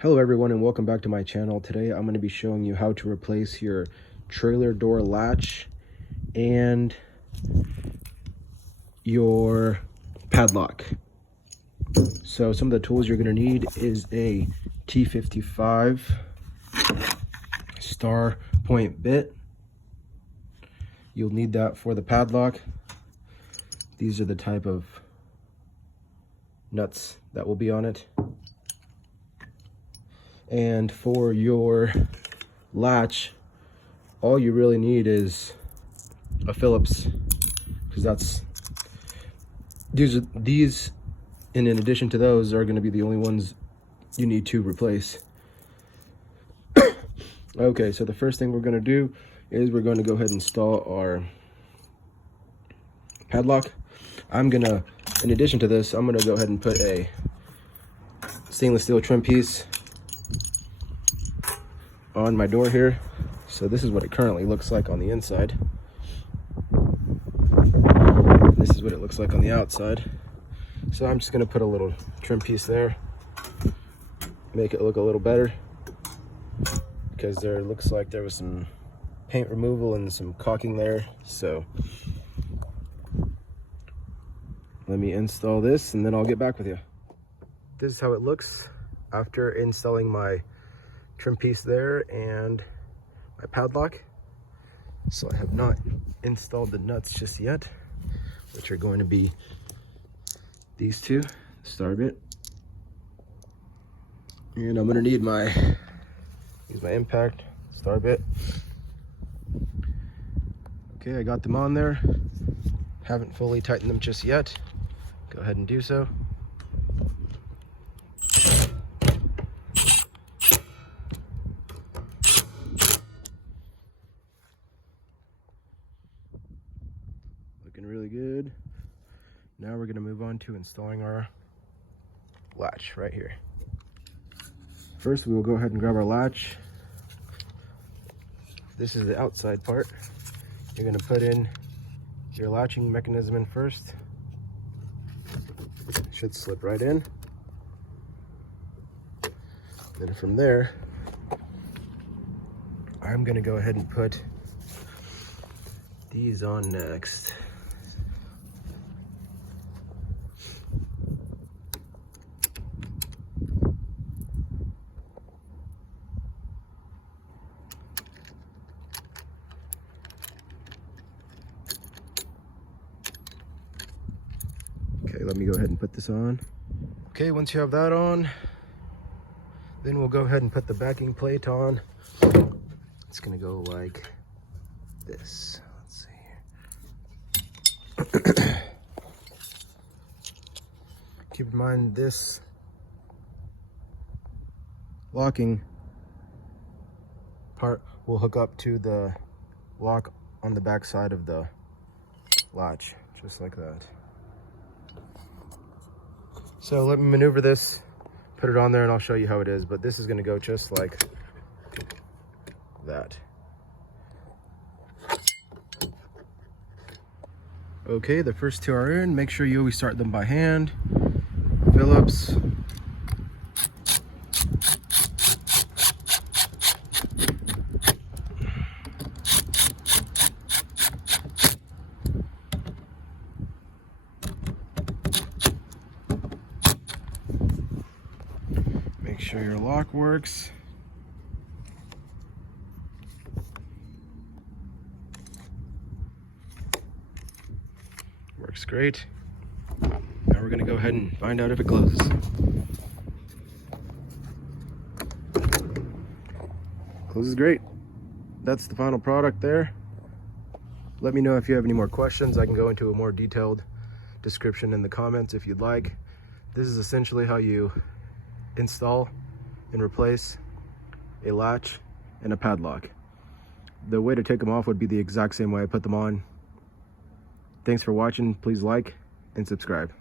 Hello everyone and welcome back to my channel. Today I'm going to be showing you how to replace your trailer door latch and your padlock. So some of the tools you're going to need is a T55 star point bit. You'll need that for the padlock. These are the type of nuts that will be on it. And for your latch, all you really need is a Phillips, because these and in addition to those are going to be the only ones you need to replace. Okay, so the first thing we're going to do is we're going to go ahead and install our padlock. In addition to this, I'm going to go ahead and put a stainless steel trim piece on my door here. So this is what it currently looks like on the inside. This is what it looks like on the outside. So I'm just going to put a little trim piece there, make it look a little better, because there looks like there was some paint removal and some caulking there. So let me install this and then I'll get back with you. This is how it looks after installing my trim piece there and my padlock. So I have not installed the nuts just yet, which are going to be these two, star bit, and I'm going to need use my impact star bit. Okay, I got them on there. Haven't fully tightened them just yet. Go ahead and do so. Looking really good. Now we're going to move on to installing our latch right here. First, we will go ahead and grab our latch. This is the outside part. You're going to put in your latching mechanism in first. It should slip right in. Then from there, I'm going to go ahead and put these on next. Okay, let me go ahead and put this on. Okay, once you have that on, then we'll go ahead and put the backing plate on. It's gonna go like this. Let's see here. Keep in mind this locking part will hook up to the lock on the back side of the latch, just like that. So let me maneuver this, put it on there, and I'll show you how it is. But this is going to go just like that. Okay, the first two are in. Make sure you always start them by hand. Phillips. Make sure your lock works. Works great. Now we're going to go ahead and find out if it closes. Closes great. That's the final product there. Let me know if you have any more questions. I can go into a more detailed description in the comments if you'd like. This is essentially how you install and replace a latch and a padlock. The way to take them off would be the exact same way I put them on. Thanks for watching. Please like and subscribe.